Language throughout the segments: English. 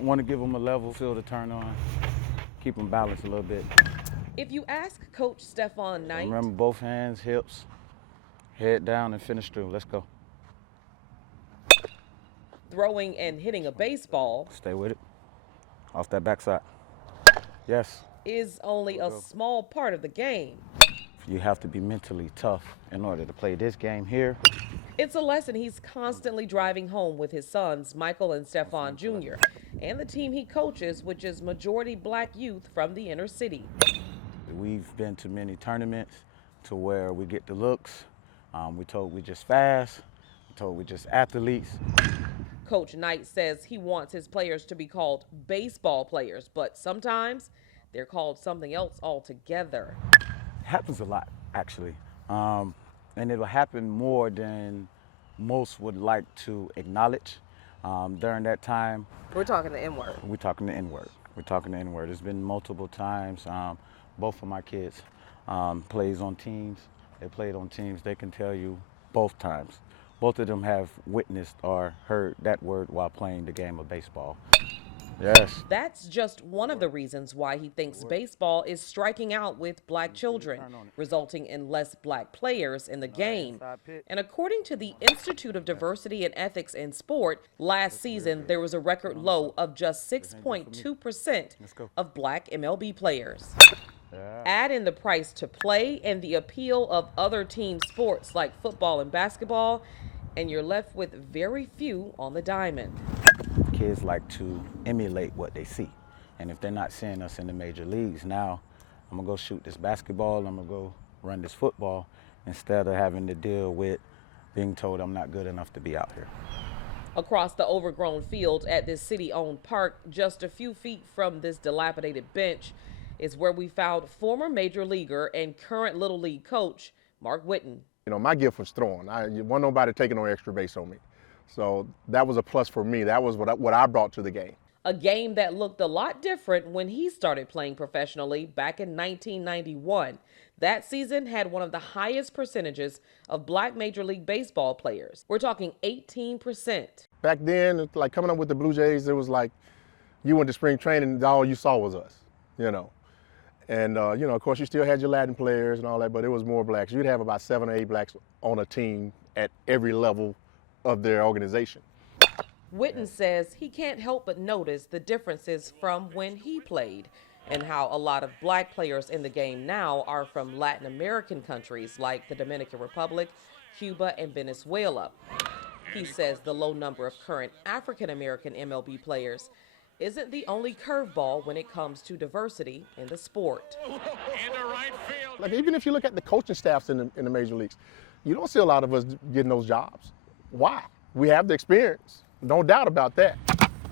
want to give them a level field to turn on, keep them balanced a little bit. If you ask Coach Stephon Knight, Remember, both hands, hips, head down and finish through. Let's go. throwing and hitting a baseball Stay with it. Off that backside. Yes. is only a small part of the game. You have to be mentally tough in order to play this game here. It's a lesson he's constantly driving home with his sons, Michael and Stephon Jr., and the team he coaches, which is majority black youth from the inner city. We've been to many tournaments to where we get the looks. We told we just fast. We told we just athletes. Coach Knight says he wants his players to be called baseball players, but sometimes they're called something else altogether. It happens a lot, actually. And it'll happen more than most would like to acknowledge. During that time, We're talking the N-word. we're talking the N-word. We're talking the N-word. It's been multiple times. Both of my kids plays on teams. They played on teams. They can tell you both times. Both of them have witnessed or heard that word while playing the game of baseball. Yes. That's just one of the reasons why he thinks baseball is striking out with black children, resulting in less black players in the game. And according to the Institute of Diversity and Ethics in Sport, last season there was a record low of just 6.2% of black MLB players. Add in the price to play and the appeal of other team sports like football and basketball, and you're left with very few on the diamond. Kids like to emulate what they see. And if they're not seeing us in the major leagues, now I'm gonna go shoot this basketball, I'm gonna go run this football, instead of having to deal with being told I'm not good enough to be out here. Across the overgrown field at this city-owned park, just a few feet from this dilapidated bench, is where we found former major leaguer and current Little League coach, Mark Whitten. You know, my gift was throwing. Wasn't nobody taking no extra base on me. So that was a plus for me. That was what I brought to the game. A game that looked a lot different when he started playing professionally back in 1991. That season had one of the highest percentages of black Major League Baseball players. We're talking 18%. Back then, like coming up with the Blue Jays, it was like you went to spring training, all you saw was us, you know. And, you know, of course, you still had your Latin players and all that, but it was more blacks. You'd have about 7 or 8 blacks on a team at every level of their organization. Whitten says he can't help but notice the differences from when he played and how a lot of black players in the game now are from Latin American countries like the Dominican Republic, Cuba, and Venezuela. He says the low number of current African American MLB players isn't the only curveball when it comes to diversity in the sport. Like even if you look at the coaching staffs in the major leagues, you don't see a lot of us getting those jobs. Why? We have the experience, no doubt about that.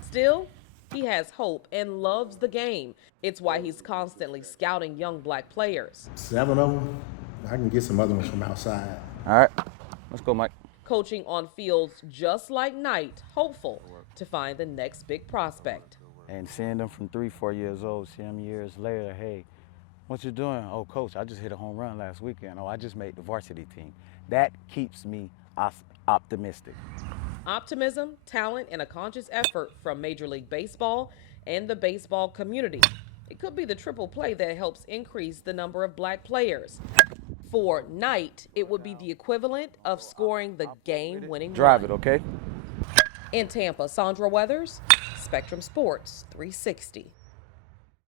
Still, he has hope and loves the game. It's why he's constantly scouting young black players. 7 of them, I can get some other ones from outside. All right, let's go, Mike. Coaching on fields just like Knight, hopeful to find the next big prospect. And seeing them from 3, 4 years old, seeing them years later, hey, what you doing? Oh, coach, I just hit a home run last weekend. Oh, I just made the varsity team. That keeps me optimistic. Optimism, talent, and a conscious effort from Major League Baseball and the baseball community. It could be the triple play that helps increase the number of black players. For Knight, it would be the equivalent of scoring the game-winning Drive run. it, okay? In Tampa, Sandra Weathers, Spectrum Sports 360.